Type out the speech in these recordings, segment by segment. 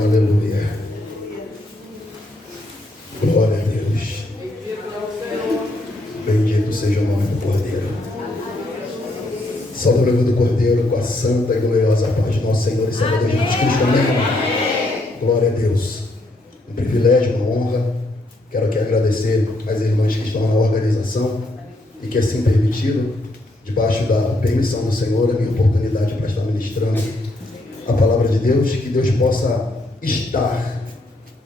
Aleluia. Glória a Deus. Bendito seja o nome do Cordeiro. Salve o nome do Cordeiro com a santa e gloriosa paz de nosso Senhor e Salvador Jesus Cristo. Amém. Glória a Deus. Um privilégio, uma honra. Quero aqui agradecer às irmãs que estão na organização e que assim permitiram, debaixo da permissão do Senhor, a minha oportunidade para estar ministrando a palavra de Deus. Que Deus possa estar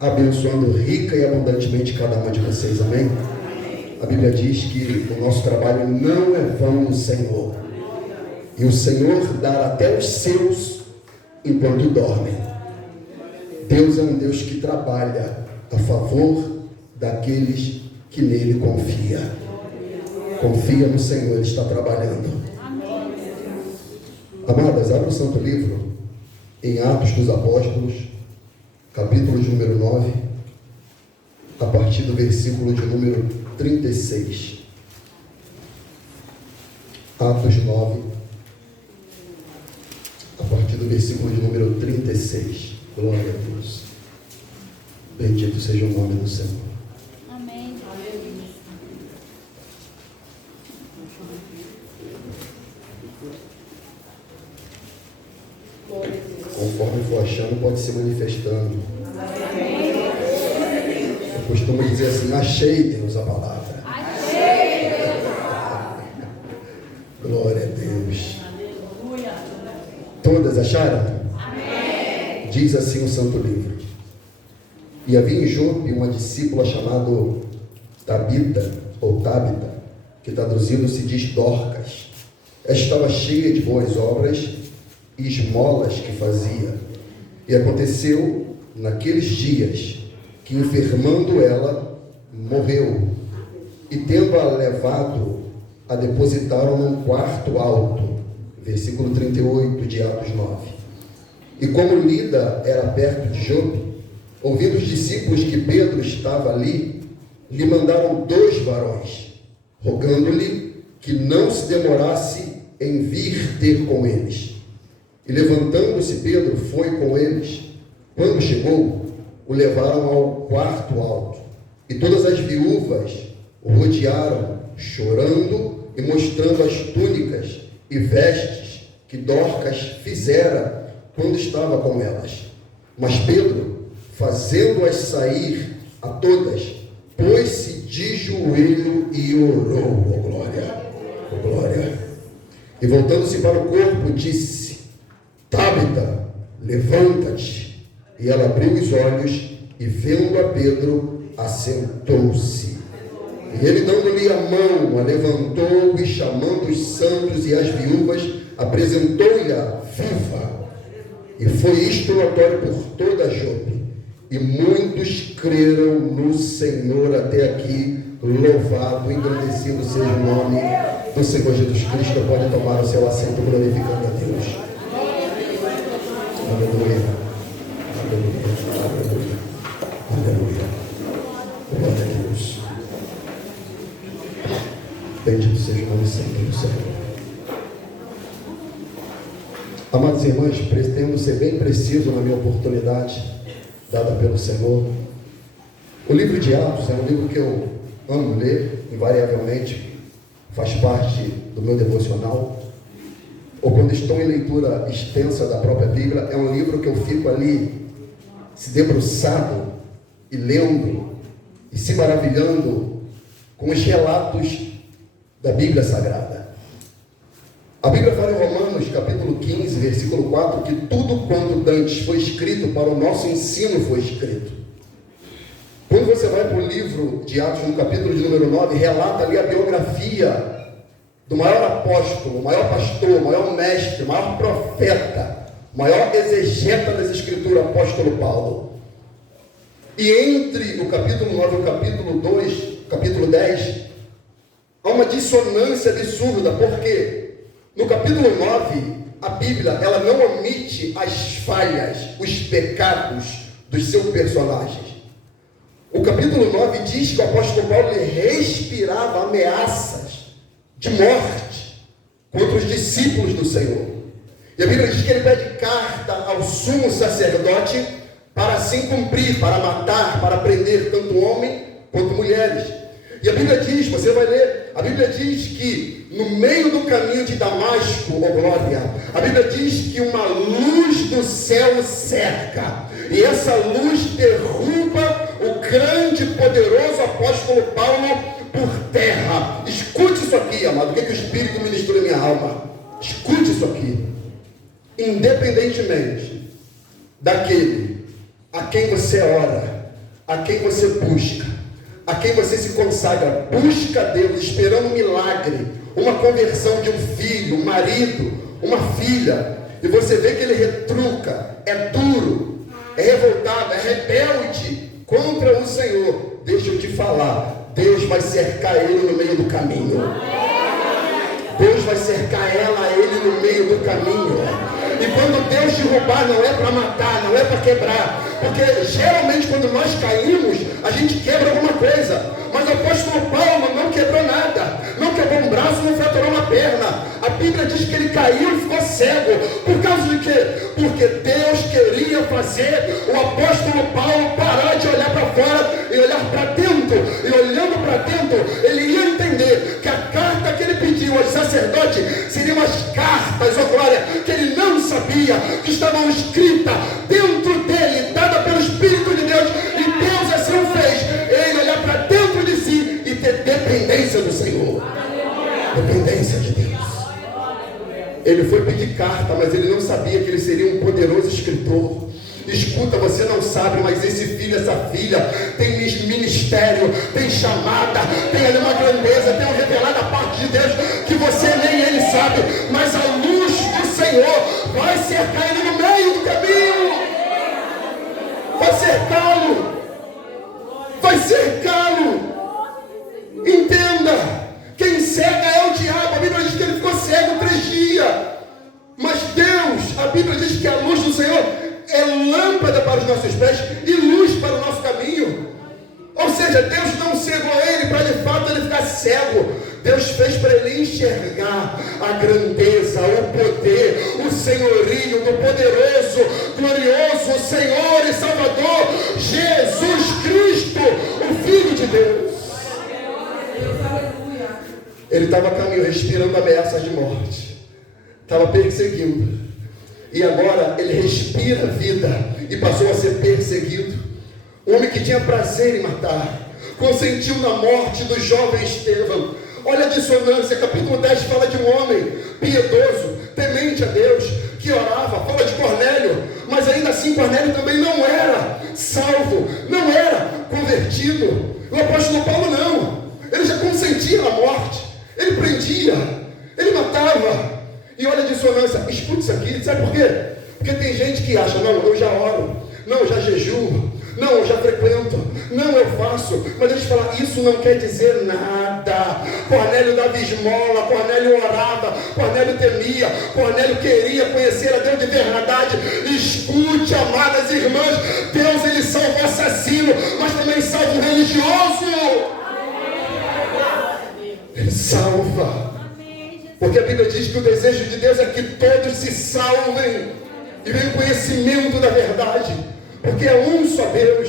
abençoando rica e abundantemente cada uma de vocês. Amém? A Bíblia diz que o nosso trabalho não é vão no Senhor, e o Senhor dará até os seus enquanto dormem. Deus é um Deus que trabalha a favor daqueles que nele confia. Confia no Senhor, Ele está trabalhando. Amadas, abra o Santo Livro em Atos dos Apóstolos, capítulo de número 9, a partir do versículo de número 36. Atos 9, a partir do versículo de número 36. Glória a Deus. Bendito seja o nome do Senhor. Amém. Conforme for achando, pode se manifestando. Eu costumo dizer assim: achei, Deus, a palavra. Achei. Glória a Deus. Todas acharam? Amém. Diz assim o Santo Livro: E havia em Jope uma discípula chamada Tabita, ou Tabita, que traduzido se diz Dorcas. Esta estava cheia de boas obras e esmolas que fazia. E aconteceu naqueles dias que, enfermando ela, morreu. E tendo-a levado, a depositaram num quarto alto. Versículo 38 de Atos 9. E como Lida era perto de Jope, ouvindo os discípulos que Pedro estava ali, lhe mandaram 2 varões, rogando-lhe que não se demorasse em vir ter com eles. E levantando-se Pedro, foi com eles. Quando chegou, o levaram ao quarto alto. E todas as viúvas o rodearam, chorando e mostrando as túnicas e vestes que Dorcas fizera quando estava com elas. Mas Pedro, fazendo-as sair a todas, pôs-se de joelho e orou. Oh, glória! Oh, glória! E voltando-se para o corpo, disse: Tabita, levanta-te. E ela abriu os olhos e, vendo a Pedro, assentou-se. E ele, dando-lhe a mão, a levantou e, chamando os santos e as viúvas, apresentou-lhe-a viva. E foi isto notório por toda a Jope. E muitos creram no Senhor até aqui. Louvado, engrandecido seja o nome do Senhor Jesus Cristo. Pode tomar o seu assento glorificando a Deus. Aleluia. Aleluia. Aleluia. Aleluia. Glória a Deus. Bendito seja o nome do Senhor. Amados irmãos, pretendo ser bem preciso na minha oportunidade dada pelo Senhor. O livro de Atos é um livro que eu amo ler, invariavelmente faz parte do meu devocional, ou quando estou em leitura extensa da própria Bíblia, é um livro que eu fico ali se debruçado e lendo e se maravilhando com os relatos da Bíblia Sagrada. A Bíblia fala em Romanos, capítulo 15, versículo 4, que tudo quanto dantes foi escrito para o nosso ensino foi escrito. Quando você vai para o livro de Atos, no capítulo de número 9, relata ali a biografia do maior apóstolo, o maior pastor, o maior mestre, o maior profeta, o maior exegeta das Escrituras, o apóstolo Paulo. E entre o capítulo 9 e o capítulo 2, capítulo 10, há uma dissonância absurda, porque no capítulo 9, a Bíblia ela não omite as falhas, os pecados dos seus personagens. O capítulo 9 diz que o apóstolo Paulo ele respirava ameaças de morte contra os discípulos do Senhor. E a Bíblia diz que ele pede carta ao sumo sacerdote para assim cumprir, para matar, para prender tanto homem quanto mulheres. E a Bíblia diz, você vai ler, a Bíblia diz que no meio do caminho de Damasco, ó glória, a Bíblia diz que uma luz do céu cerca, e essa luz derruba o grande e poderoso apóstolo Paulo por terra. Escute isso aqui, amado, o que o Espírito ministrou em minha alma. Escute isso aqui. Independentemente daquele a quem você ora, a quem você busca, a quem você se consagra, busca Deus esperando um milagre, uma conversão de um filho, um marido, uma filha, e você vê que ele retruca, é duro, é revoltado, é rebelde contra o Senhor. Deixa eu te falar, Deus vai cercar ele no meio do caminho. Deus vai cercar ele no meio do caminho. E quando Deus derrubar, não é para matar, não é para quebrar. Porque geralmente quando nós caímos, a gente quebra alguma coisa. Mas o apóstolo Paulo não quebrou nada. Não quebrou um braço, não fraturou uma perna. A Bíblia diz que ele caiu e ficou cego. Por causa de quê? Porque Deus queria fazer o apóstolo Paulo parar de olhar para fora e olhar para dentro. E olhando para dentro, ele ia entender que a carta que ele pediu aos sacerdotes seriam as cartas, ó glória, que ele não sabia, que estavam escritas dentro dele, dada pelo Espírito de Deus. E Deus assim o fez, ele olhar para dentro de si e ter dependência do Senhor. Dependência de Deus. Ele foi pedir carta, mas ele não sabia que ele seria um poderoso escritor. Escuta, você não sabe, mas esse filho, essa filha tem ministério, tem chamada, tem ali uma grandeza, tem um revelado da parte de Deus que você nem ele sabe, mas a luz do Senhor vai cercar ele no meio do caminho, vai cercá-lo, vai cercá-lo. Entenda, quem cega é o diabo. A Bíblia diz que ele ficou cego 3 dias, mas Deus, a Bíblia diz que a luz do Senhor é lâmpada para os nossos pés e luz para o nosso caminho. Ou seja, Deus não cegou ele para de fato ele ficar cego. Deus fez para ele enxergar a grandeza, o poder, o senhorio do poderoso, glorioso Senhor e Salvador Jesus Cristo, o Filho de Deus. Ele estava a caminho, respirando ameaças de morte, estava perseguindo. E agora ele respira vida e passou a ser perseguido. Um homem que tinha prazer em matar, consentiu na morte do jovem Estevão. Olha a dissonância, capítulo 10 fala de um homem piedoso, temente a Deus, que orava, fala de Cornélio, mas ainda assim Cornélio também não era salvo, não era convertido. O apóstolo Paulo não, ele já consentia na morte, ele prendia, ele matava. E olha a dissonância, escute isso aqui, sabe por quê? Porque tem gente que acha, não, eu já oro, não, eu já jejuo, não, eu já frequento, não, eu faço, mas deixa eu falar, isso não quer dizer nada. Cornélio dava esmola, Cornélio orava, Cornélio temia, Cornélio queria conhecer a Deus de verdade. Escute, amadas irmãs, Deus ele salva o assassino, mas também salva o religioso. Ele salva. Porque a Bíblia diz que o desejo de Deus é que todos se salvem e venham conhecimento da verdade. Porque há um só Deus,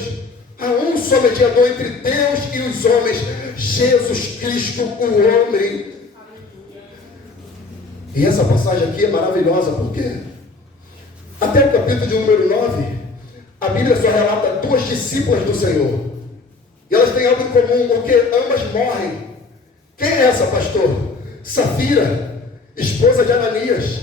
há um só mediador entre Deus e os homens, Jesus Cristo, o homem. E essa passagem aqui é maravilhosa, porque até o capítulo de número 9, a Bíblia só relata 2 discípulas do Senhor. E elas têm algo em comum, porque ambas morrem. Quem é essa, pastor? Safira, esposa de Ananias.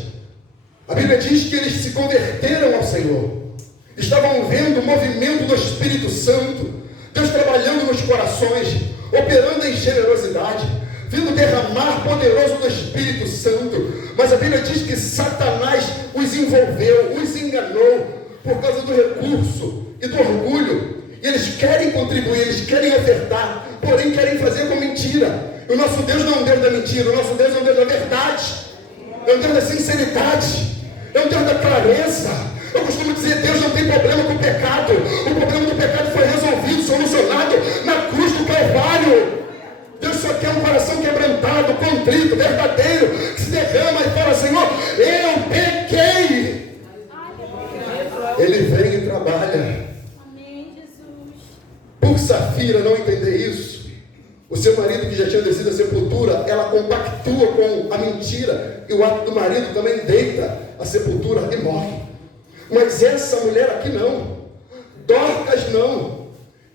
A Bíblia diz que eles se converteram ao Senhor. Estavam vendo o movimento do Espírito Santo, Deus trabalhando nos corações, operando em generosidade, vindo derramar poderoso do Espírito Santo. Mas a Bíblia diz que Satanás os envolveu, os enganou por causa do recurso e do orgulho. E eles querem contribuir, eles querem ofertar, porém querem fazer com mentira. O nosso Deus não é um Deus da mentira, o nosso Deus é um Deus da verdade, é um Deus da sinceridade, é um Deus da clareza. Eu costumo dizer, Deus não tem problema com o pecado. O problema do pecado foi resolvido, solucionado na cruz do Calvário. Deus só quer um coração quebrantado, contrito, verdadeiro, que se derrama e fala, Senhor, eu pequei. Ele vem e trabalha. Por Safira não entender isso, o seu marido que já tinha descido à sepultura, ela compactua com a mentira, e o ato do marido também deita a sepultura e morre. Mas essa mulher aqui não, Dorcas não.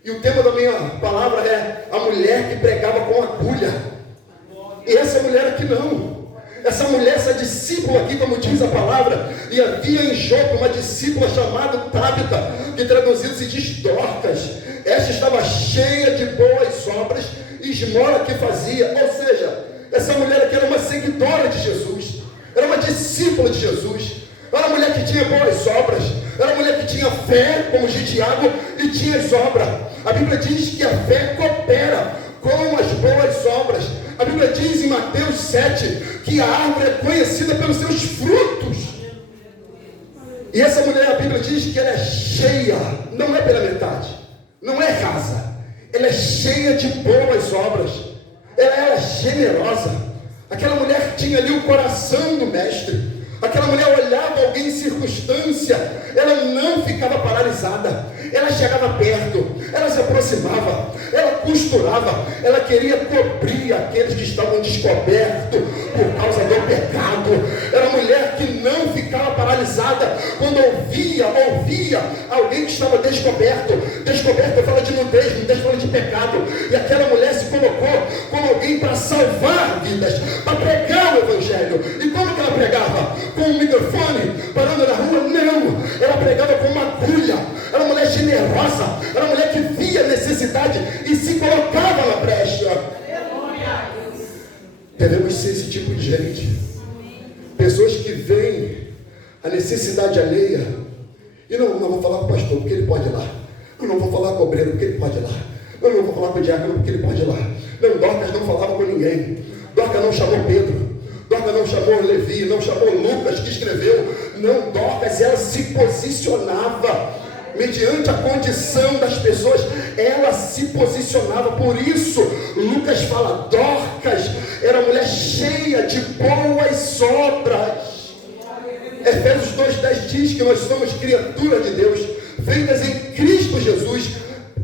E o tema da minha palavra é a mulher que pregava com agulha. E essa mulher aqui não. Essa mulher, essa discípula aqui, como diz a palavra, e havia em Jope uma discípula chamada Tábita, que traduzido se diz Dorcas. Esta estava cheia de boas obras e esmola que fazia. Ou seja, essa mulher aqui era uma seguidora de Jesus, era uma discípula de Jesus, era uma mulher que tinha boas obras, era uma mulher que tinha fé, como diz Tiago, e tinha as obras. A Bíblia diz que a fé coopera com as boas obras. A Bíblia diz em Mateus 7 que a árvore é conhecida pelos seus frutos. E essa mulher, a Bíblia diz que ela é cheia, não é pela metade, não é rasa, ela é cheia de boas obras, ela é generosa. Aquela mulher tinha ali o coração do mestre. Aquela mulher olhava alguém em circunstância, ela não ficava paralisada, ela chegava perto, ela se aproximava, ela costurava, ela queria cobrir aqueles que estavam descobertos por causa do pecado. Era uma mulher que não ficava paralisada quando ouvia alguém que estava descoberto. Descoberto fala de nudez, nudez fala de pecado. E aquela mulher se colocou como alguém para salvar vidas, para pregar o evangelho. E como que ela pregava? Com um microfone, parando na rua? Não, ela pregava com uma agulha. Era uma mulher generosa, era uma mulher que via necessidade e se colocava na brecha. Devemos ser esse tipo de gente, pessoas que veem a necessidade alheia e não vou falar com o pastor porque ele pode ir lá, eu não vou falar com o obreiro porque ele pode ir lá, eu não vou falar com o diácono porque ele pode ir lá. Não, Dorcas não falava com ninguém. Dorcas não chamou Pedro, Dorcas não chamou Levi, não chamou Lucas que escreveu. Não, Dorcas, ela se posicionava mediante a condição das pessoas, ela se posicionava. Por isso Lucas fala, Dorcas era uma mulher cheia de boas obras. Efésios 2:10 diz que nós somos criaturas de Deus, feitas em Cristo Jesus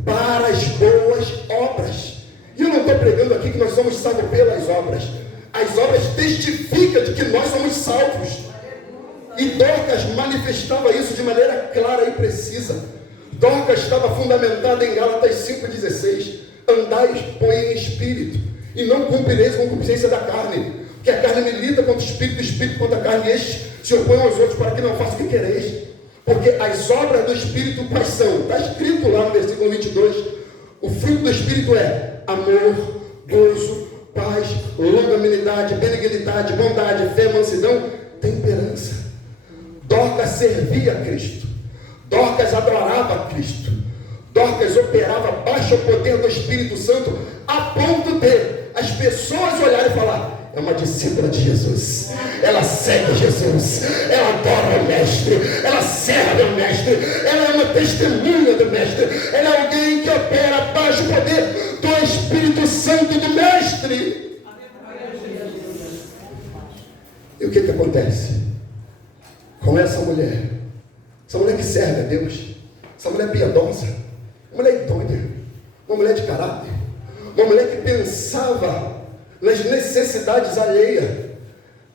para as boas obras. E eu não estou pregando aqui que nós somos salvos pelas obras. As obras testificam de que nós somos salvos. E Dorcas manifestava isso de maneira clara e precisa. Dorcas estava fundamentada em Gálatas 5,16. Andais, pois, em espírito, e não cumprireis com concupiscência da carne, porque a carne milita contra o espírito contra a carne, e estes se opõem aos outros para que não façam o que quereis. Porque as obras do espírito quais são? Está escrito lá no versículo 22. O fruto do espírito é amor, gozo, paz, longanimidade, benignidade, bondade, fé, mansidão, temperança. Dorcas servia a Cristo, Dorcas adorava a Cristo, Dorcas operava baixo o poder do Espírito Santo, a ponto de as pessoas olharem e falar, é uma discípula de Jesus, ela segue Jesus, ela adora o Mestre, ela serve o Mestre, ela é uma testemunha do Mestre, ela é alguém que opera baixo o poder do Espírito Santo do Mestre. E o que acontece com essa mulher que serve a Deus, essa mulher piedosa, uma mulher idônea, uma mulher de caráter, uma mulher que pensava nas necessidades alheias?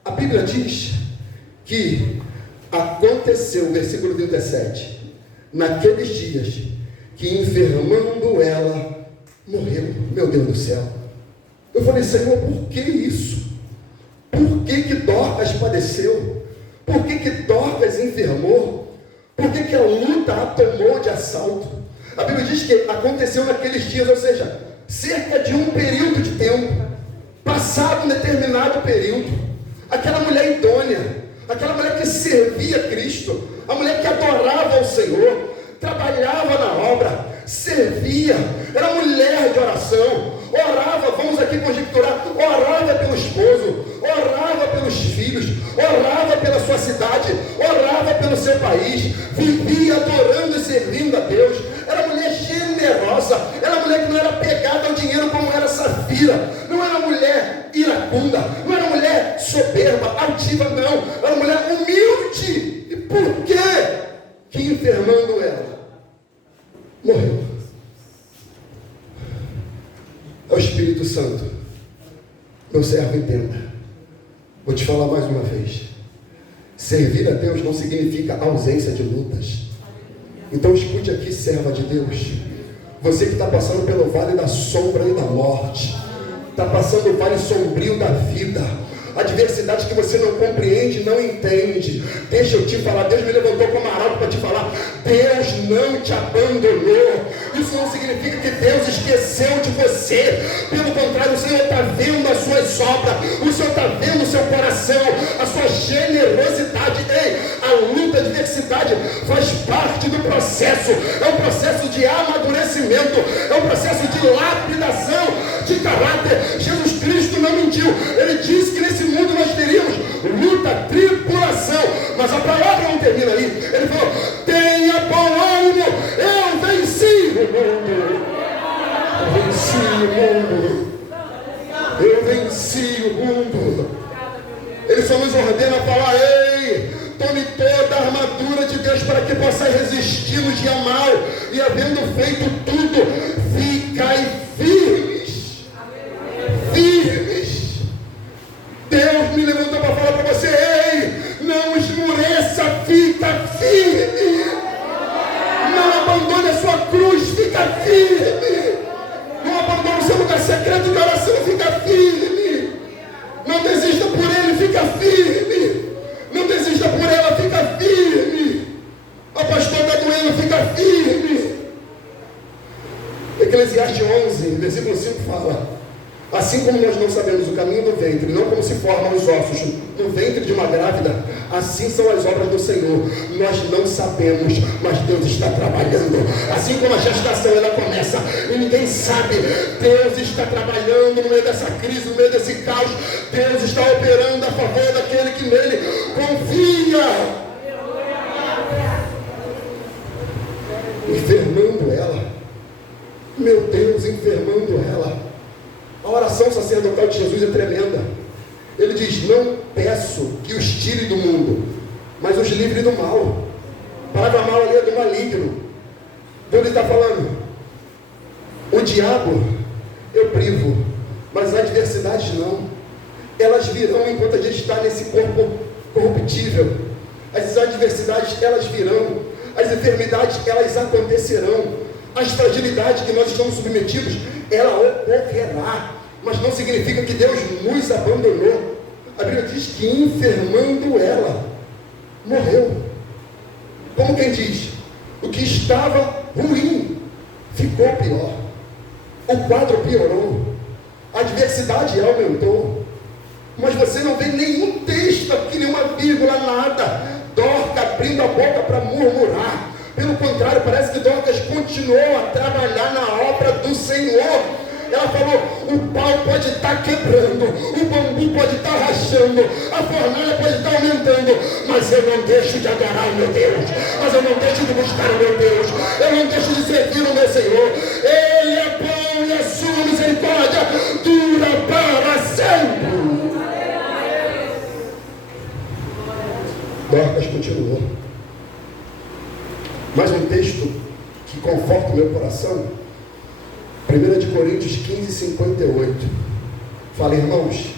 A Bíblia diz que aconteceu, versículo 37, naqueles dias que enfermando ela, morreu. Meu Deus do céu, eu falei, Senhor, por que isso? Por que Dorcas padeceu? Por que Dorcas enfermou? Por que a luta a tomou de assalto? A Bíblia diz que aconteceu naqueles dias, ou seja, cerca de um período de tempo, passado um determinado período, aquela mulher idônea, aquela mulher que servia a Cristo, a mulher que adorava ao Senhor, trabalhava na obra, servia, era mulher de oração, orava, vamos aqui conjecturar, orava pelo esposo, orava pelos filhos, orava pela sua cidade, orava pelo seu país, vivia adorando e servindo a Deus. Era mulher generosa, era mulher que não era pegada ao dinheiro como era Safira, não era mulher iracunda, não era mulher soberba, altiva, não, era mulher humilde. E por que enfermando ela, morreu? Espírito Santo, meu servo, entenda. Vou te falar mais uma vez. Servir a Deus não significa ausência de lutas. Então escute aqui, serva de Deus. Você que está passando pelo vale da sombra e da morte, está passando o vale sombrio da vida, adversidade que você não compreende, não entende. Deixa eu te falar, Deus me levantou como arauto para te falar, Deus não te abandonou. Isso não significa que Deus esqueceu de você. Pelo contrário, o Senhor está vendo as suas obras, o Senhor está vendo o seu coração, a sua generosidade. Ei, a luta, a adversidade faz parte do processo. É um processo de amadurecimento, é um processo de lapidação de caráter. Jesus Cristo não mentiu. Ele disse que nesse mundo nós teríamos luta, tribulação, mas a palavra não termina ali. Ele falou, tenha bom ânimo, eu venci o mundo. Eu venci o mundo. Eu venci o mundo. Ele só nos ordena a falar, ei, tome toda a armadura de Deus para que possa resistir no dia mal, e havendo feito tudo, ficai firmes. Firmes. Deus me levantou para falar para você, ei, não esmoreça, fica firme. Não abandone a sua cruz, fica firme. Não abandone o seu lugar secreto de oração, fica firme. Não desista por ele, fica firme. Não desista por ela, fica firme. A pastor está doendo, fica firme. Eclesiastes 11, versículo 5 fala, assim como nós não sabemos o caminho do ventre, não como se formam os ossos no ventre de uma grávida, assim são as obras do Senhor. Nós não sabemos, mas Deus está trabalhando. Assim como a gestação ela começa e ninguém sabe, Deus está trabalhando no meio dessa crise, no meio desse caos. Deus está operando a favor daquele que nele confia. Enfermando ela, meu Deus, enfermando ela. A oração sacerdotal de Jesus é tremenda. Ele diz, não peço que os tire do mundo, mas os livre do mal. A palavra mal ali é do maligno. Então ele está falando, o diabo eu privo, mas as adversidades não. Elas virão enquanto a gente está nesse corpo corruptível. As adversidades elas virão, as enfermidades elas acontecerão, as fragilidades que nós estamos submetidos, ela ocorrerá, mas não significa que Deus nos abandonou. A Bíblia diz que enfermando ela, morreu. Como quem diz, o que estava ruim ficou pior, o quadro piorou, a adversidade aumentou, mas você não vê nenhum texto aqui, nenhuma vírgula, nada, Dorca abrindo a boca para murmurar. Pelo contrário, parece que Dorcas continuou a trabalhar na obra do Senhor. Ela falou, o pau pode estar quebrando, o bambu pode estar rachando, a fornalha pode estar aumentando, mas eu não deixo de adorar o meu Deus, mas eu não deixo de buscar o meu Deus, eu não deixo de servir o meu Senhor. Ele é bom e a sua misericórdia dura para sempre. Dorcas continuou. Mais um texto que conforta o meu coração, 1 Coríntios 15, 58. Fala, irmãos,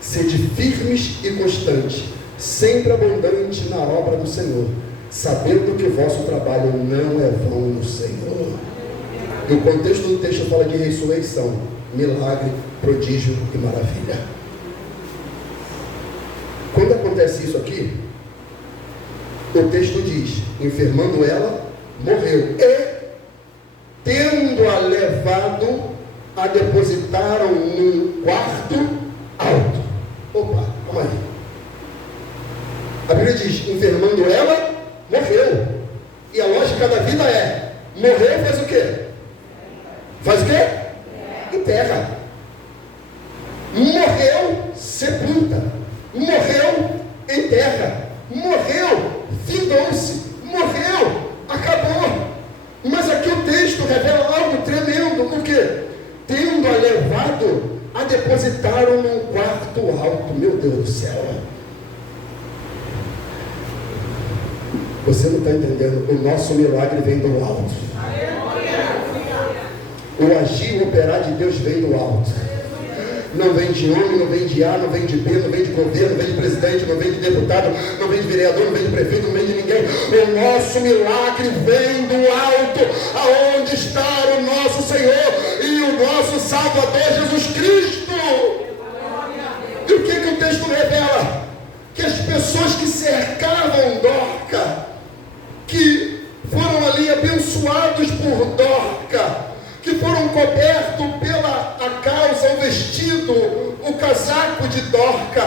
sede firmes e constantes, sempre abundante na obra do Senhor, sabendo que o vosso trabalho não é vão no Senhor. E o contexto do texto fala de ressurreição, milagre, prodígio e maravilha. Quando acontece isso aqui, o texto diz, enfermando ela, morreu. E, tendo-a levado, a depositaram num quarto alto. Opa, calma aí. A Bíblia diz, enfermando ela, morreu. E a lógica da vida é, morreu faz o quê? Faz o quê? Enterra. Morreu, sepulta. Morreu, enterra. Morreu, findou-se, morreu, acabou. Mas aqui o texto revela algo tremendo, porque tendo-a levado, a depositaram num quarto alto. Meu Deus do céu. Você não está entendendo, o nosso milagre vem do alto. O agir, o operar de Deus vem do alto. Não vem de homem, não vem de A, não vem de B, não vem de governo, não vem de presidente, não vem de deputado, não vem de vereador, não vem de prefeito, não vem de ninguém. O nosso milagre vem do alto, aonde está o nosso Senhor e o nosso Salvador Jesus Cristo. E o que o texto revela? Que as pessoas que cercavam Dorca, que foram ali abençoados por Dorca, que foram cobertos pela a calça, o vestido, o casaco de Dorca,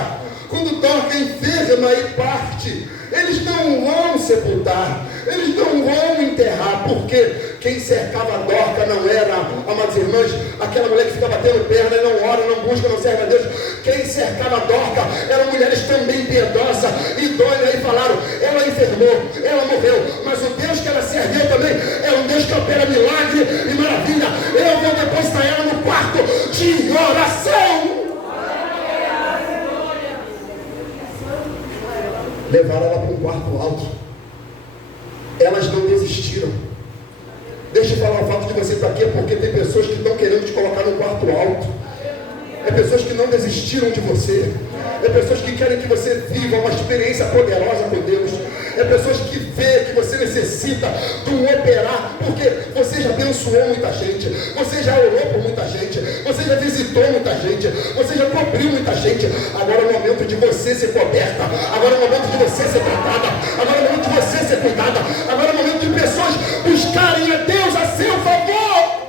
quando Dorca enferma e parte, eles não vão sepultar, eles não vão enterrar, porque quem cercava Dorca não era, amadas irmãs, aquela mulher que fica batendo perna e não ora, não busca, não serve a Deus. Quem cercava Dorca eram mulheres também piedosas, idôneas, e falaram, ela enfermou, ela morreu, mas o Deus que ela serviu também é um Deus que opera milagre e maravilha. Eu vou depositar ela no quarto de oração. Levaram ela para um quarto alto. Elas não desistiram. Deixa eu falar o fato de você estar aqui, porque tem pessoas que estão querendo te colocar no quarto alto. É pessoas que não desistiram de você. É pessoas que querem que você viva uma experiência poderosa com Deus. É pessoas que vê que você necessita de um operar, porque você já abençoou muita gente, você já orou por muita gente, você já visitou muita gente, você já cobriu muita gente. Agora é o momento de você ser coberta, agora é o momento de você ser tratada, agora é o momento de você ser cuidada, agora é o momento de pessoas buscarem a Deus a seu favor.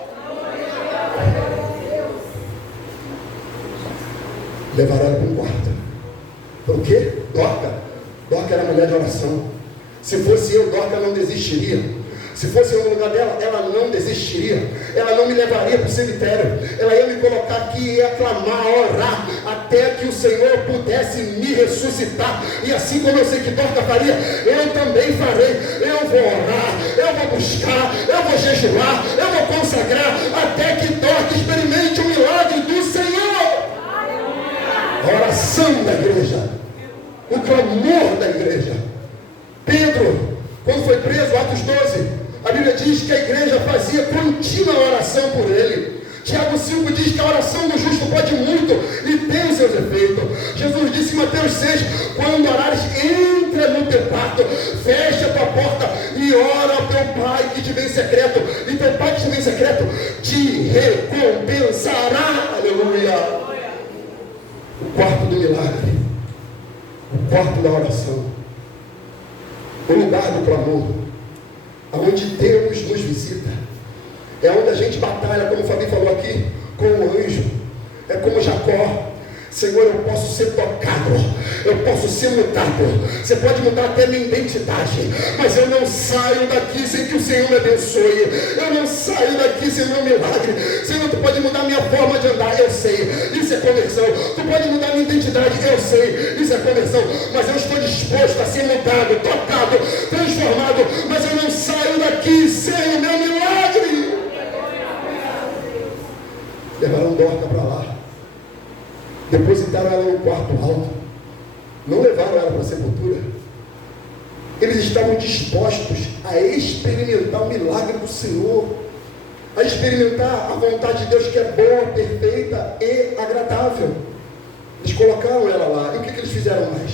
Levaram ela para um quarto. Por quê? Dorca era mulher de oração. Se fosse eu, Dorca não desistiria. Se fosse eu no lugar dela, ela não desistiria. Ela não me levaria para o cemitério. Ela ia me colocar aqui e ia clamar, orar, até que o Senhor pudesse me ressuscitar. E assim como eu sei que Dorca faria, eu também farei. Eu vou orar, eu vou buscar, eu vou jejuar, eu vou consagrar, até que Dorca experimente o milagre do Senhor. A oração da igreja, o clamor da igreja. Pedro, quando foi preso, Atos 12, a Bíblia diz que a igreja fazia contínua oração por ele. Tiago 5 diz que a oração do justo pode muito e tem os seus efeitos. Jesus disse em Mateus 6, quando orares, entra no teu quarto, fecha a tua porta e ora ao teu Pai que te vê em secreto, e teu Pai que te vê em secreto te recompensará. Aleluia. O quarto do milagre, o quarto da oração, o lugar do clamor, aonde Deus nos visita, é onde a gente batalha, como o Fabi falou aqui, com o anjo. É como Jacó. Senhor, eu posso ser tocado, eu posso ser mudado, você pode mudar até minha identidade, mas eu não saio daqui sem que o Senhor me abençoe, eu não saio daqui sem o meu milagre. Senhor, tu pode mudar minha forma de andar, eu sei, isso é conversão. Tu pode mudar minha identidade, eu sei, isso é conversão. Mas eu estou disposto a ser mudado, tocado, transformado, mas eu não saio daqui sem o meu milagre. Levaram Dorca para lá, depositaram ela no quarto alto, não levaram ela para a sepultura. Eles estavam dispostos a experimentar o milagre do Senhor, a experimentar a vontade de Deus, que é boa, perfeita e agradável. Eles colocaram ela lá. E o que eles fizeram mais?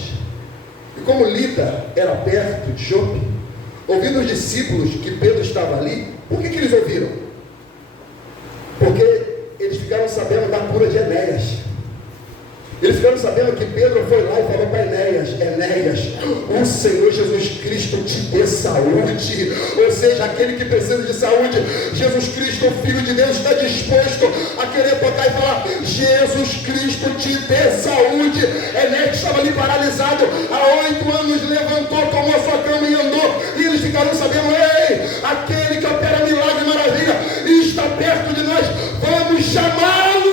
E como Lida era perto de Jope, ouvindo os discípulos que Pedro estava ali, por que eles ouviram? Porque eles ficaram sabendo da cura de Enéas. Eles ficaram sabendo que Pedro foi lá e falou para Enéas, o Senhor Jesus Cristo te dê saúde. Ou seja, aquele que precisa de saúde, Jesus Cristo, o Filho de Deus, está disposto a querer tocar e falar, Jesus Cristo te dê saúde. Enéas estava ali paralisado, há 8 anos levantou, tomou a sua cama e andou. E eles ficaram sabendo, ei, aquele que opera milagre e maravilha está perto de nós, vamos chamá-lo.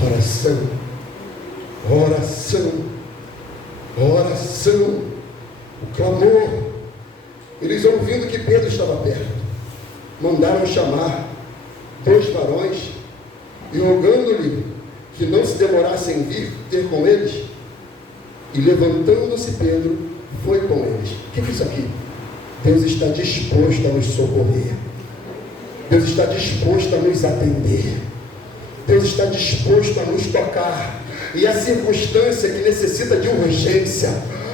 Oração, oração, oração, o clamor. Eles ouvindo que Pedro estava perto, mandaram chamar 2 varões e rogando-lhe que não se demorasse em vir ter com eles. E levantando-se Pedro, foi com eles. O que é isso aqui? Deus está disposto a nos socorrer. Deus está disposto a nos atender. Deus está disposto a nos tocar. E a circunstância que necessita de urgência,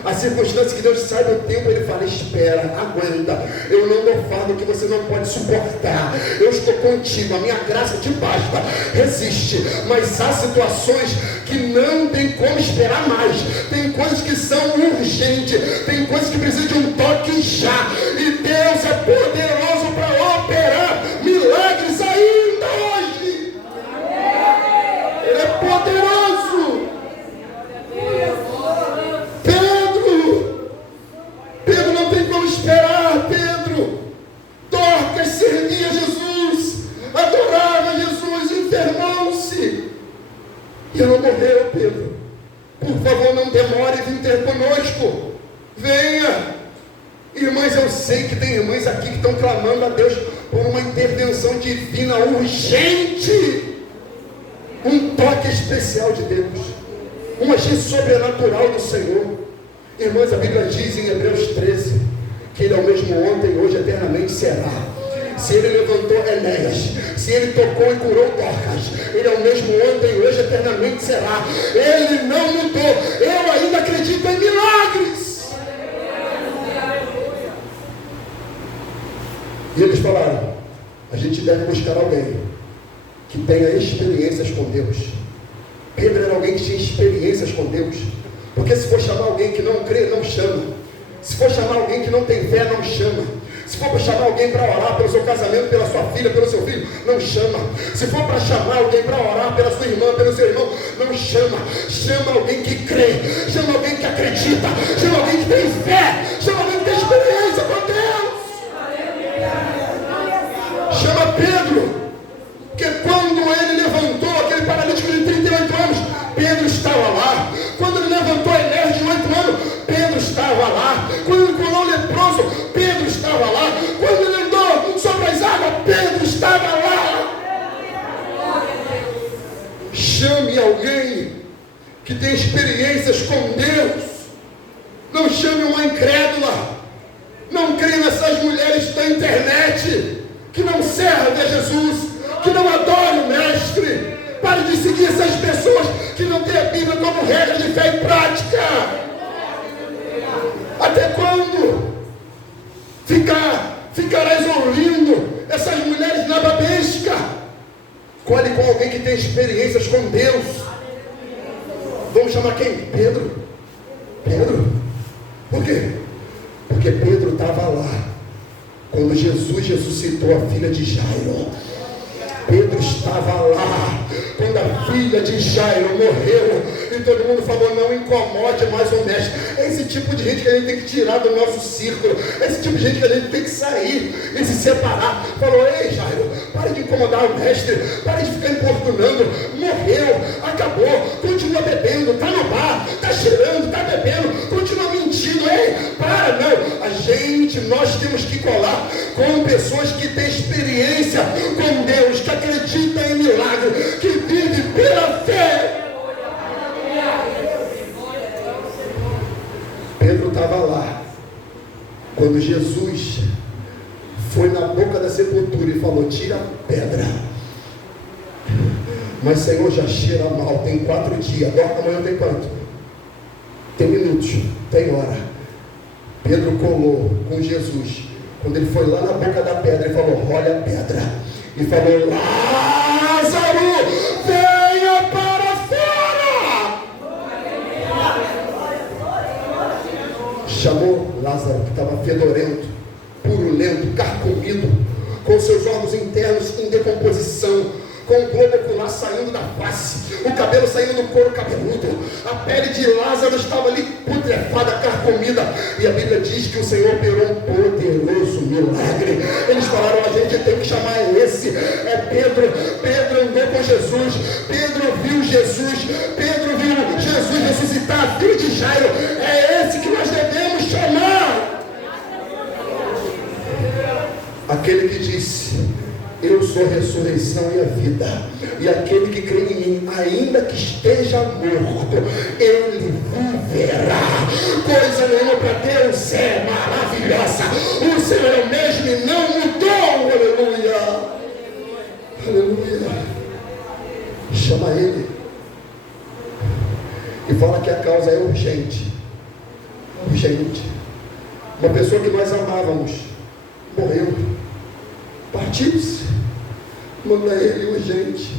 a circunstância que Deus sabe o tempo, Ele fala: espera, aguenta, eu não dou fardo que você não pode suportar, eu estou contigo, a minha graça te basta, resiste. Mas há situações que não tem como esperar mais, tem coisas que são urgentes, tem coisas que precisam de um toque já, e Deus é poderoso para operar milagres ainda hoje. Ele é poderoso. Pedro não tem como esperar. Pedro, Dorcas servia Jesus, adorava Jesus, enfermou-se e ela morreu. Pedro, por favor, não demore em vir ter conosco, venha. Irmãs, eu sei que tem irmãs aqui que estão clamando a Deus por uma intervenção divina urgente, um toque especial de Deus, um agir sobrenatural do Senhor. Irmãs, a Bíblia diz em Hebreus 13 que Ele é o mesmo ontem, hoje, eternamente será. Se Ele levantou Enéas, se Ele tocou e curou Dorcas, Ele é o mesmo ontem, hoje, eternamente será. Ele não mudou. Eu ainda acredito em milagres. E eles falaram: a gente deve buscar alguém que tenha experiências com Deus. Pedro era alguém que tinha experiências com Deus. Porque se for chamar alguém que não crê, não chama. Se for chamar alguém que não tem fé, não chama. Se for para chamar alguém para orar pelo seu casamento, pela sua filha, pelo seu filho, não chama. Se for para chamar alguém para orar pela sua irmã, pelo seu irmão, não chama. Chama alguém que crê, chama alguém que acredita, chama alguém que tem fé, chama alguém que tem experiência com Deus. Chama Pedro, que quando ele levantou aquele paralítico de 38 anos, Pedro estava lá. Quando ele levantou Enéas de 8 anos, Pedro estava lá. Quando ele curou o leproso, Pedro estava lá. Quando ele andou sobre as águas, Pedro estava lá. Chame alguém que tem experiências com Deus. Não chame uma incrédula. Não creia nessas mulheres da internet que não servem a Jesus, que não adoram o Mestre. Pare de seguir essas pessoas que não têm a Bíblia como regra de fé e prática. Até quando ficarás ouvindo essas mulheres nababescas? Colhe com alguém que tem experiências com Deus. Vamos chamar quem? Pedro. Pedro. Por quê? Porque Pedro estava lá quando Jesus ressuscitou a filha de Jairo. Pedro estava lá quando a filha de Jairo morreu, e todo mundo falou: não incomode mais o mestre. É esse tipo de gente que a gente tem que tirar do nosso círculo, é esse tipo de gente que a gente tem que sair e se separar. Falou: ei Jairo, pare de incomodar o mestre, pare de ficar importunando. Morreu, acabou, continua bebendo, está no bar, está cheirando, está bebendo, continua mentindo. Ei, para, não. Nós temos que colar com pessoas que têm experiência com Deus, que acreditam em milagre, que vivem pela fé. Pedro estava lá quando Jesus foi na boca da sepultura e falou: tira a pedra. Mas Senhor, já cheira mal, tem 4 dias. Agora amanhã tem quanto? Tem minutos, tem hora. Pedro colou com Jesus. Quando ele foi lá na boca da pedra, ele falou: olha a pedra. E falou: Lázaro, venha para fora. Chamou Lázaro, que estava fedorento, purulento, carcomido, com seus órgãos internos em decomposição, com o globo ocular saindo da face, o cabelo saindo do couro cabeludo, a pele de Lázaro estava ali putrefada, carcomida, e a Bíblia diz que o Senhor operou um poderoso milagre. Eles falaram: a gente tem que chamar esse, é Pedro. Pedro andou com Jesus, Pedro viu Jesus, Pedro viu Jesus ressuscitar a filha de Jairo. É esse que nós devemos chamar. Aquele que disse: eu sou a ressurreição e a vida, e aquele que crê em mim, ainda que esteja morto, ele viverá. Coisa nenhuma para Deus é maravilhosa. O Senhor é o mesmo e não mudou. Aleluia, aleluia. urgente. Urgente. Uma pessoa que nós amávamos morreu. Partiu-se. Manda ele urgente.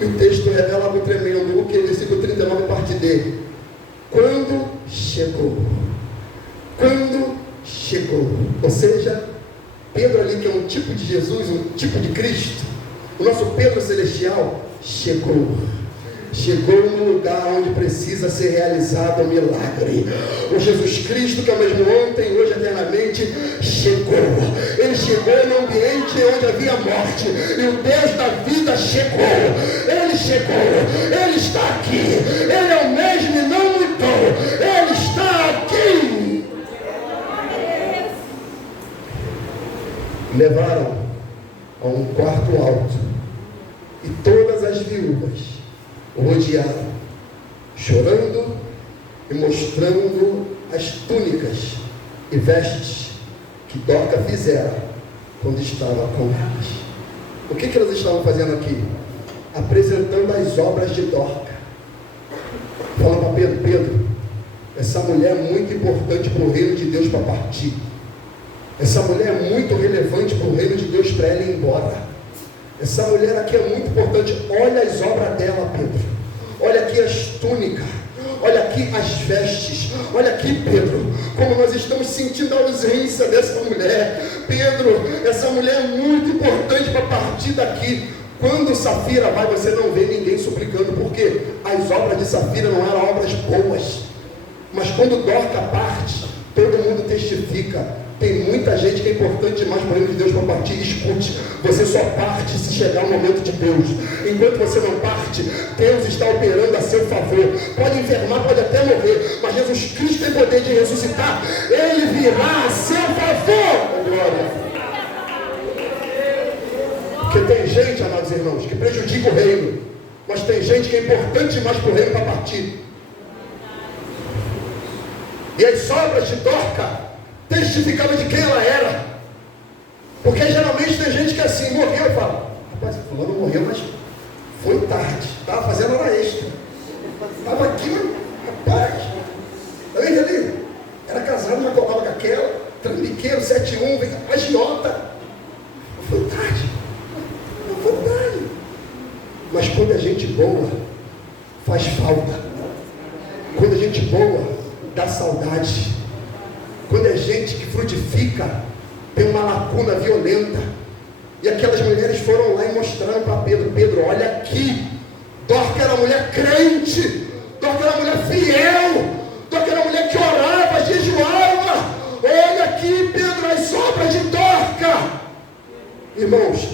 E o texto revela algo tremendo. O que? Versículo 39, parte D. Quando chegou. Quando chegou. Ou seja, Pedro ali, que é um tipo de Jesus, um tipo de Cristo, o nosso Pedro celestial, chegou. Chegou no lugar onde precisa ser realizado o milagre. O Jesus Cristo, que é o mesmo ontem, hoje, eternamente, chegou. Ele chegou no ambiente onde havia morte. E o Deus da vida chegou. Ele chegou. Ele está aqui. Ele é o mesmo e não mudou. Ele está aqui. Levaram a um quarto alto. E todas as viúvas o rodearam, chorando e mostrando as túnicas e vestes que Dorca fizera quando estava com elas. O que elas estavam fazendo aqui? Apresentando as obras de Dorca. Falando para Pedro: Pedro, essa mulher é muito importante para o reino de Deus para partir. Essa mulher é muito relevante para o reino de Deus para ela ir embora. Essa mulher aqui é muito importante. Olha as obras dela, Pedro. Olha aqui as túnicas. Olha aqui as vestes. Olha aqui, Pedro, como nós estamos sentindo a ausência dessa mulher. Pedro, essa mulher é muito importante para partir daqui. Quando Safira vai, você não vê ninguém suplicando, porque as obras de Safira não eram obras boas. Mas quando Dorca parte, todo mundo testifica. Tem muita gente que é importante demais para o reino de Deus para partir. Escute, você só parte se chegar o momento de Deus. Enquanto você não parte, Deus está operando a seu favor. Pode enfermar, pode até morrer, mas Jesus Cristo tem poder de ressuscitar. Ele virá a seu favor. Glória. Porque tem gente, amados irmãos, que prejudica o reino, mas tem gente que é importante demais para o reino para partir. E as obras de Dorca testificava de quem ela era. Porque geralmente tem gente que assim, morreu, fala: rapaz, fulano morreu, mas foi tarde, estava fazendo hora extra, estava aqui, mas rapaz, tá vendo ali? Era casado, mas colava com aquela, trambiqueiro, 7-1, agiota. Foi tarde, não foi tarde. Mas quando é gente boa, faz falta. Quando é gente boa, dá saudade. Quando é gente que frutifica, tem uma lacuna violenta. E aquelas mulheres foram lá e mostraram para Pedro: Pedro, olha aqui, Dorca era uma mulher crente, Dorca era uma mulher fiel, Dorca era uma mulher que orava, jejuava. Olha aqui, Pedro, as obras de Dorca. Irmãos,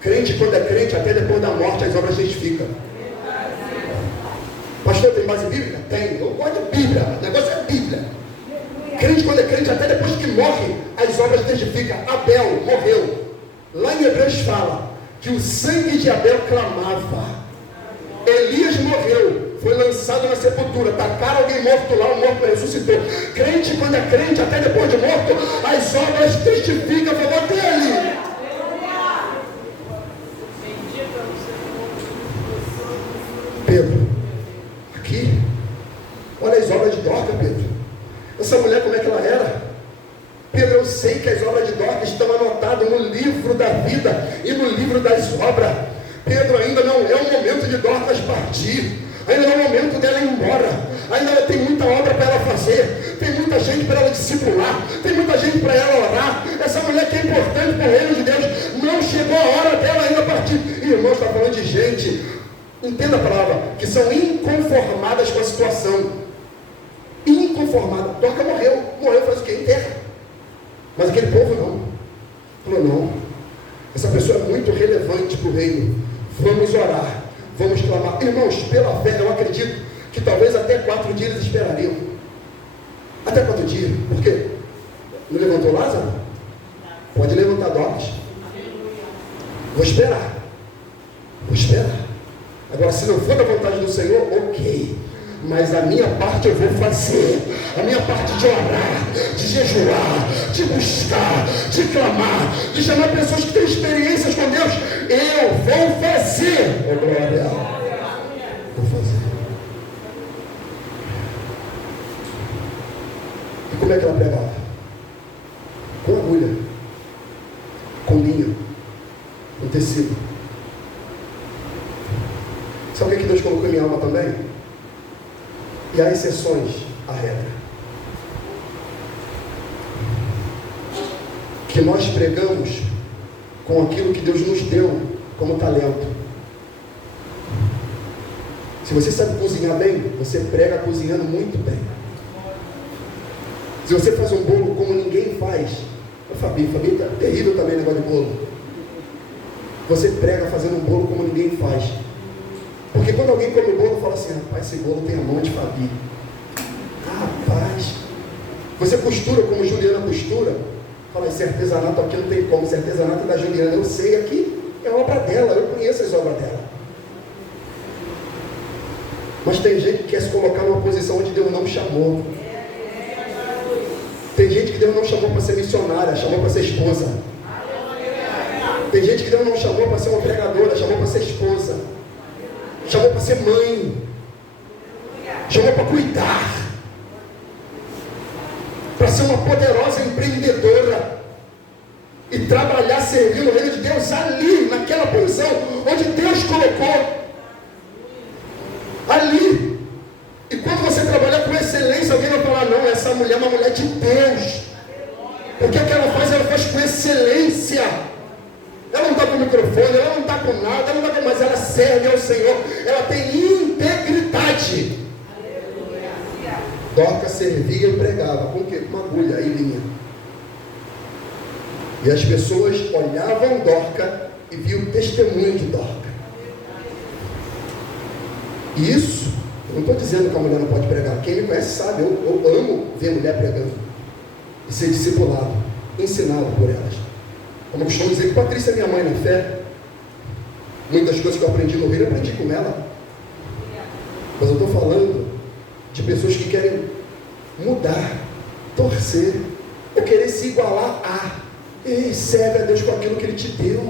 crente quando é crente, até depois da morte as obras testificam. Pastor, tem base bíblica? Tem, eu gosto de Bíblia, o negócio é Bíblia. Crente quando é crente, até depois que morre, as obras testificam. Abel morreu. Lá em Hebreus fala que o sangue de Abel clamava. Elias morreu, foi lançado na sepultura, tacaram alguém morto lá, o morto ressuscitou. Crente quando é crente, até depois de morto, as obras testificam a favor dele. Pedro, aqui, olha as obras de Dorca, Pedro. Essa mulher, como é que ela era? Pedro, eu sei que as obras de Dorca estão anotadas no livro da vida e no livro das obras. Pedro, ainda não é o momento de Dorcas partir. Ainda não é o momento dela ir embora. Ainda tem muita obra para ela fazer. Tem muita gente para ela discipular. Tem muita gente para ela orar. Essa mulher que é importante para o reino de Deus, não chegou a hora dela ainda partir. Irmão, está falando de gente, entenda a palavra, que são inconformadas com a situação. Inconformada. Dorca morreu, faz o quê? Enterra. Mas aquele povo não. Falou: não, essa pessoa é muito relevante para o reino. Vamos orar, vamos clamar. Irmãos, pela fé, eu acredito que talvez até 4 dias eles esperariam. Até 4 dias. Por quê? Não levantou Lázaro? Pode levantar Dorcas. Vou esperar. Agora, se não for da vontade do Senhor, ok. Mas a minha parte eu vou fazer. A minha parte de orar, de jejuar, de buscar, de clamar, de chamar pessoas que têm experiências com Deus. Eu vou fazer. É glória. Vou fazer. E como é que ela pregava? Com agulha, com linha, com tecido. Sabe o que Deus colocou em minha alma também? E há exceções à regra. Que nós pregamos com aquilo que Deus nos deu como talento. Se você sabe cozinhar bem, você prega cozinhando muito bem. Se você faz um bolo como ninguém faz, Fabi tá terrível também o negócio de bolo. Você prega fazendo um bolo como ninguém faz. Porque quando alguém come o bolo, fala assim: rapaz, esse bolo tem a mão de Fabi. Rapaz, você costura como Juliana costura. Fala, esse artesanato aqui não tem como, esse artesanato da Juliana, eu sei, aqui é obra dela, eu conheço as obras dela. Mas tem gente que quer se colocar numa posição onde Deus não chamou. Tem gente que Deus não chamou para ser missionária, chamou para ser esposa. Tem gente que Deus não chamou para ser uma pregadora, chamou para ser esposa. Chamou para ser mãe. Chamou para cuidar. Para ser uma poderosa empreendedora. E trabalhar, servindo o reino de Deus ali, naquela posição onde Deus colocou. Ali. E quando você trabalha com excelência, alguém vai falar: não, essa mulher é uma mulher de Deus. Porque o que ela faz com excelência. Ela não está com microfone, ela não está com nada, ela não está com, mas ela serve ao Senhor. Ela tem integridade. Dorcas servia e pregava. Com o quê? Com uma agulha e linha. E as pessoas olhavam Dorcas e viam o testemunho de Dorcas. E isso, eu não estou dizendo que a mulher não pode pregar. Quem me conhece sabe, eu amo ver mulher pregando. E ser discipulado, ensinado por elas. Como eu costumo dizer que Patrícia é minha mãe na fé. Muitas coisas que eu aprendi no Rio, eu aprendi com ela. Mas eu estou falando de pessoas que querem mudar, torcer, ou querer se igualar a. E serve a Deus com aquilo que Ele te deu.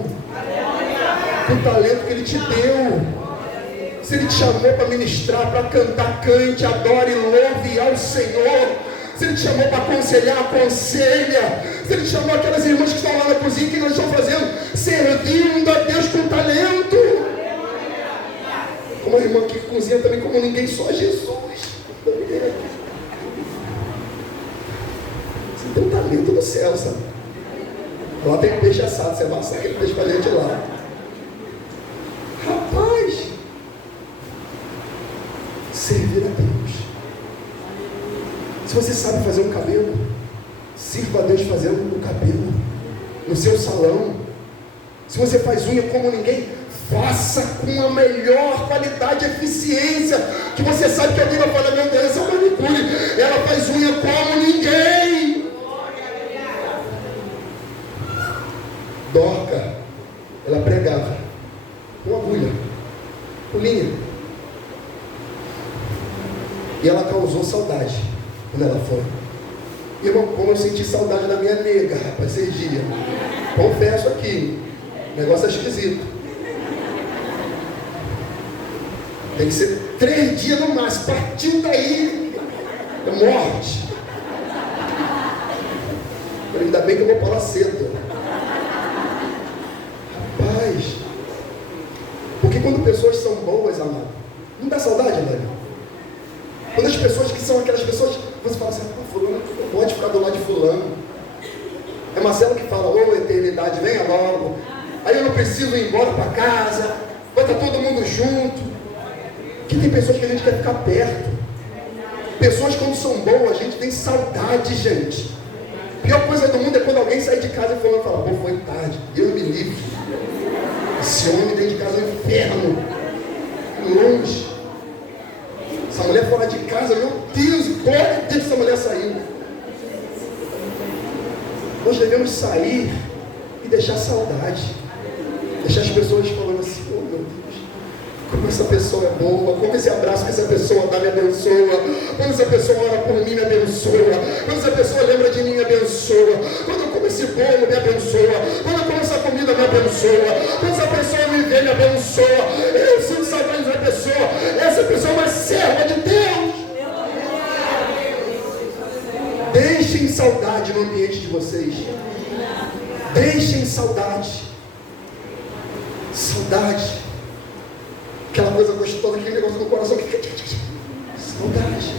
Com o talento que Ele te deu. Se Ele te chamou para ministrar, para cantar, cante, adore, louve ao Senhor. Se Ele te chamou para aconselhar, aconselha. Se Ele te chamou aquelas irmãs que estão lá na cozinha, o que elas estão fazendo? Servindo a Deus com talento. Como a irmã que cozinha também como ninguém, só Jesus. Você tem um talento no céu, sabe? Lá tem peixe assado, você vai assar aquele peixe para a gente lá. Rapaz, servir a Deus. Se você sabe fazer um cabelo, sirva a Deus fazendo o cabelo no seu salão. Se você faz unha como ninguém, faça com a melhor qualidade e eficiência, que você sabe que alguém vai falar: meu Deus, essa é uma manicure, ela faz unha como ninguém. Dorcas, ela pregava com agulha, com linha. E ela causou saudade quando ela foi. Irmão, como eu senti saudade da minha nega, rapaz, esses dias. Confesso aqui, o negócio é esquisito. Tem que ser 3 dias no máximo, partiu daí, é morte. Ainda bem que eu vou para lá cedo. Rapaz, porque quando pessoas são boas, amado, não dá saudade, velho? Quando as pessoas que são aquelas pessoas, você fala assim: fulano não pode ficar do lado de fulano. É Marcelo que fala: ô eternidade, venha logo. Aí eu não preciso ir embora para casa, vai estar todo mundo junto. Que tem pessoas que a gente quer ficar perto. Pessoas quando são boas, a gente tem saudade, gente. A pior coisa do mundo é quando alguém sai de casa e fala: pô, foi tarde, Deus me livre. Esse homem dentro de casa é um inferno. Longe. Essa mulher fora de casa, meu Deus, glória a Deus, essa mulher saiu. Nós devemos sair e deixar saudade. Deixar as pessoas falando assim: oh meu Deus, como essa pessoa é boa, como esse abraço que essa pessoa dá me abençoa, quando essa pessoa ora por mim me abençoa, quando essa pessoa lembra de mim me abençoa, quando eu como esse bolo me abençoa, quando eu como essa comida me abençoa, quando essa pessoa me vê me abençoa. Eu sinto saudade da pessoa. Essa pessoa é uma serva de Deus. Deixe saudade no ambiente de vocês. Deixem saudade. Saudade. Aquela coisa gostosa, aquele negócio no coração. Saudade.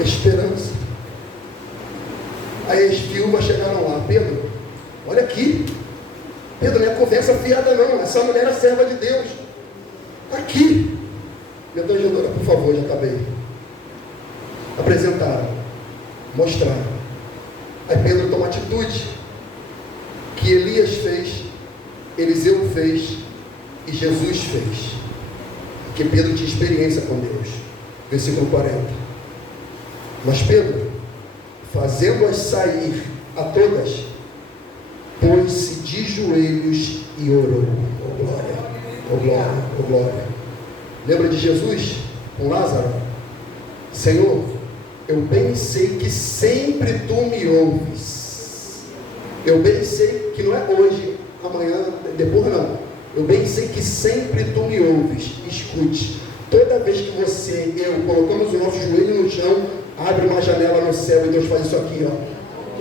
Esperança. Aí as viúvas chegaram lá. Pedro, olha aqui. Pedro, não é conversa fiada não. Essa mulher é serva de Deus. Está aqui. Meu Deus, Gedora, por favor, já acabei. Apresentaram. Mostraram. Aí Pedro toma atitude que Elias fez, Eliseu fez e Jesus fez. Porque Pedro tinha experiência com Deus. Versículo 40. Mas Pedro, fazendo-as sair a todas, pôs-se de joelhos e orou. Oh glória, oh glória, oh glória. Lembra de Jesus com Lázaro? Senhor, eu bem sei que sempre tu me ouves. Eu bem sei que não é hoje, amanhã, depois não. Eu bem sei que sempre tu me ouves. Escute, toda vez que você, eu, colocamos o nosso joelho no chão, abre uma janela no céu e Deus faz isso aqui, ó.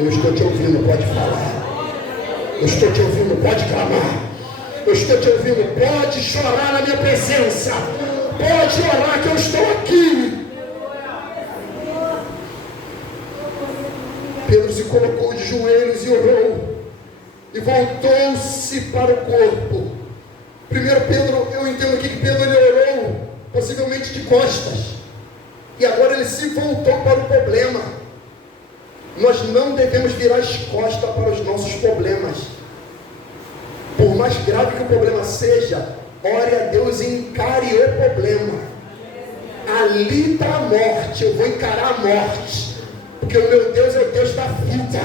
Eu estou te ouvindo, pode falar. Eu estou te ouvindo, pode clamar. Eu estou te ouvindo, pode chorar na minha presença. Pode orar que eu estou aqui. Pedro se colocou de joelhos e orou. E voltou-se para o corpo. Primeiro Pedro, eu entendo aqui que Pedro ele orou, possivelmente de costas. E agora ele se voltou para o problema. Nós não devemos virar as costas para os nossos problemas. Por mais grave que o problema seja, ore a Deus e encare o problema. Ali está a morte, eu vou encarar a morte. Porque o meu Deus é o Deus da vida.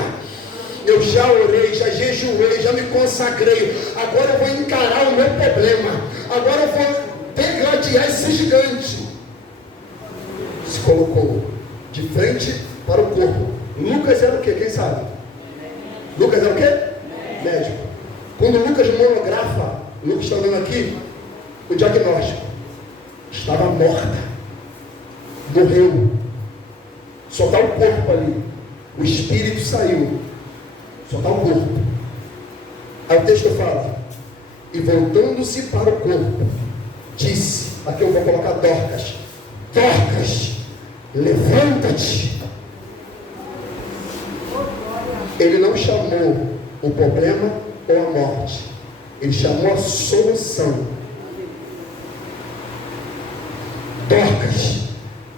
Eu já orei, já jejuei, já me consagrei. Agora eu vou encarar o meu problema. Agora eu vou degladiar esse gigante. Se colocou de frente para o corpo. Lucas era o quê? Quem sabe? Lucas era o quê? Médico. Quando Lucas monografa, Lucas está dando aqui o diagnóstico. Estava morta. Morreu. Só está o corpo ali. O espírito saiu. Só está o corpo. Aí o texto fala: e voltando-se para o corpo, disse, aqui eu vou colocar Dorcas: Dorcas, levanta-te. Ele não chamou o problema ou a morte. Ele chamou a solução. Dorcas,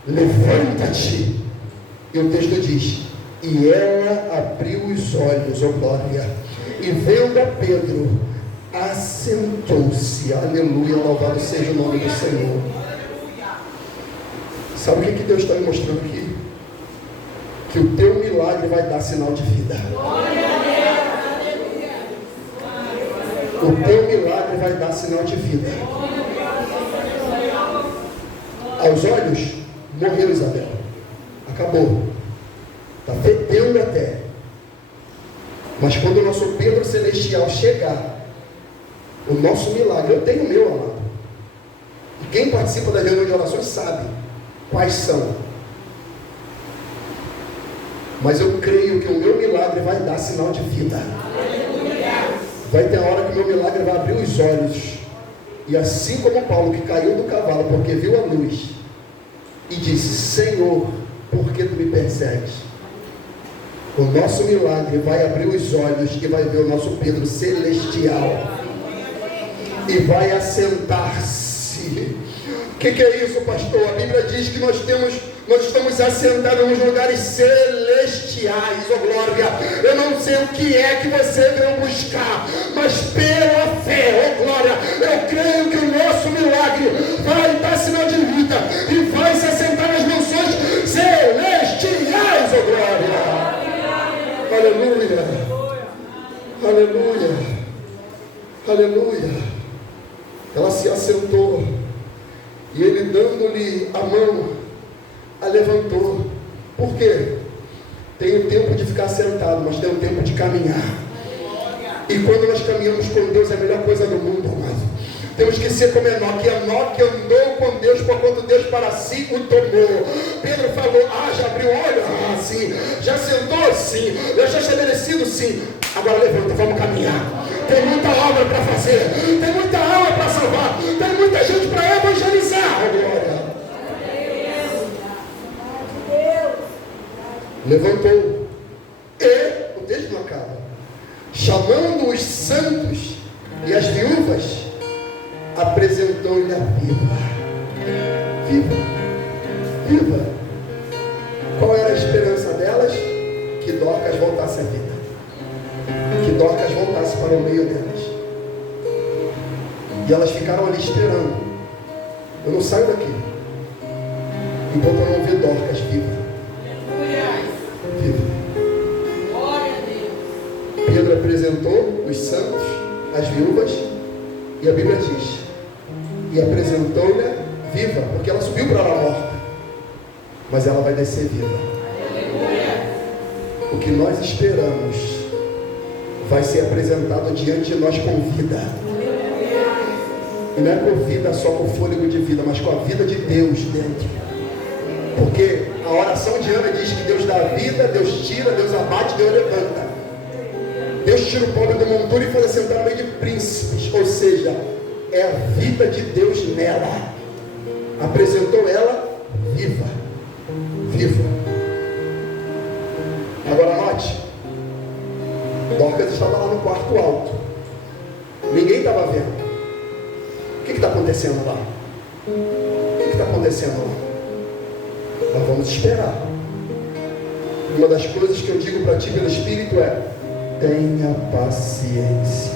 levanta-te. E o texto diz: e ela abriu os olhos, oh glória, e vendo a Pedro, assentou-se. Aleluia, louvado seja o nome do Senhor. Sabe o que Deus está me mostrando aqui? Que o teu milagre vai dar sinal de vida. O teu milagre vai dar sinal de vida. Aos olhos, morreu Isabel. Acabou. Está fedendo até. Mas quando o nosso Pedro Celestial chegar, o nosso milagre, eu tenho o meu, amado. E quem participa da reunião de orações sabe quais são. Mas eu creio que o meu milagre vai dar sinal de vida. Vai ter a hora que o meu milagre vai abrir os olhos. E assim como Paulo, que caiu do cavalo porque viu a luz, e disse: Senhor, por que tu me persegues? O nosso milagre vai abrir os olhos e vai ver o nosso Pedro Celestial. E vai assentar-se. O que é isso, pastor? A Bíblia diz que nós estamos assentados nos lugares celestiais, oh glória. Eu não sei o que é que você veio buscar, mas pela fé, oh glória, eu creio que o nosso milagre vai dar sinal de vida e vai se assentar nas mansões celestiais, oh glória. Aleluia, aleluia, aleluia. Ela se assentou e ele, dando-lhe a mão, a levantou. Por quê? Tem o tempo de ficar sentado, mas tem o tempo de caminhar. E quando nós caminhamos com Deus, é a melhor coisa do mundo, amado. Temos que ser como Enoque. Enoque andou com Deus, porquanto Deus para si o tomou. Pedro falou, já abriu o olho? Sim. Já sentou? Sim. Já está estabelecido? Sim. Agora levanta, vamos caminhar. Tem muita obra para fazer. Tem muita alma para salvar. Tem muita gente para evangelizar. Oh, glória. Levantou. E, o texto não acaba. Chamando os santos e as viúvas, apresentou-lhe a viva. Viva. Viva. Qual era a esperança delas? Que Dorcas voltasse à vida. Que Dorcas voltasse para o meio delas. E elas ficaram ali esperando. Eu não saio daqui enquanto eu não ver Dorcas viva. Viva. Pedro apresentou os santos, as viúvas, e a Bíblia diz, e apresentou-lhe viva, porque ela subiu para lá morta, mas ela vai descer viva. O que nós esperamos vai ser apresentado diante de nós com vida. E não é com vida só com fôlego de vida, mas com a vida de Deus dentro. Porque a oração de Ana diz que Deus dá vida, Deus tira, Deus abate, Deus levanta. Deus tira o pobre do monturo e faz assentar no meio de príncipes. Ou seja, é a vida de Deus nela. Apresentou ela viva. Viva. Agora note, Dorcas estava lá no quarto alto. Ninguém estava vendo. O que está acontecendo lá? O que está acontecendo lá? Nós vamos esperar. Uma das coisas que eu digo para ti pelo Espírito é: tenha paciência.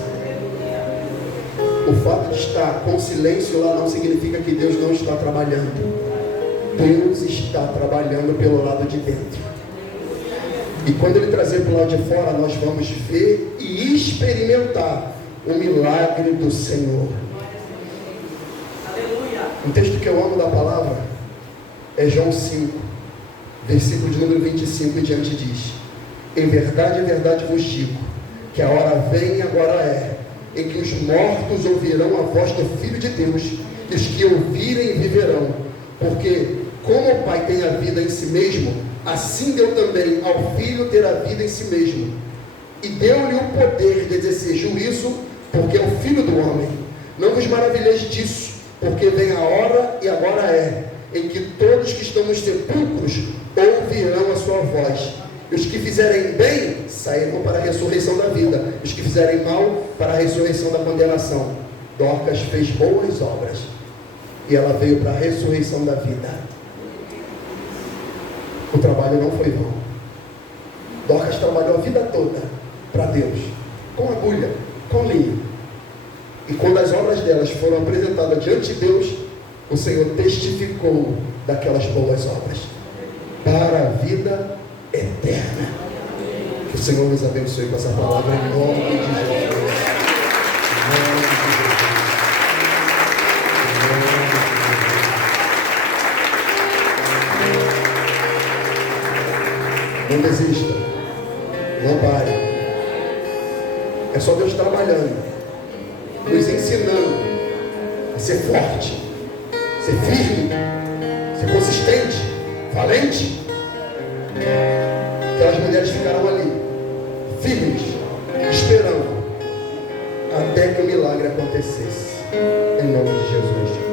O fato de estar com silêncio lá não significa que Deus não está trabalhando. Deus está trabalhando pelo lado de dentro. E quando Ele trazer para o lado de fora, nós vamos ver e experimentar o milagre do Senhor. Um texto que eu amo da palavra é João 5, versículo de número 25 e diante diz: em verdade vos digo, que a hora vem e agora é, em que os mortos ouvirão a voz do Filho de Deus, e os que ouvirem viverão. Porque como o Pai tem a vida em si mesmo, assim deu também ao Filho ter a vida em si mesmo. E deu-lhe o poder de exercer juízo, porque é o Filho do homem. Não vos maravilheis disso, porque vem a hora e agora é, em que todos que estão nos sepulcros ouvirão a sua voz. E os que fizerem bem sairão para a ressurreição da vida, os que fizerem mal para a ressurreição da condenação. Dorcas fez boas obras e ela veio para a ressurreição da vida. O trabalho não foi vão. Dorcas trabalhou a vida toda para Deus, com agulha, com linha. E quando as obras delas foram apresentadas diante de Deus, o Senhor testificou daquelas boas obras para a vida eterna. Que o Senhor nos abençoe com essa palavra em nome de Jesus. Não desista, não pare. É só Deus trabalhando, nos ensinando a ser forte, ser firme, ser consistente, valente. Aquelas mulheres ficaram ali, firmes, esperando, até que o milagre acontecesse, em nome de Jesus.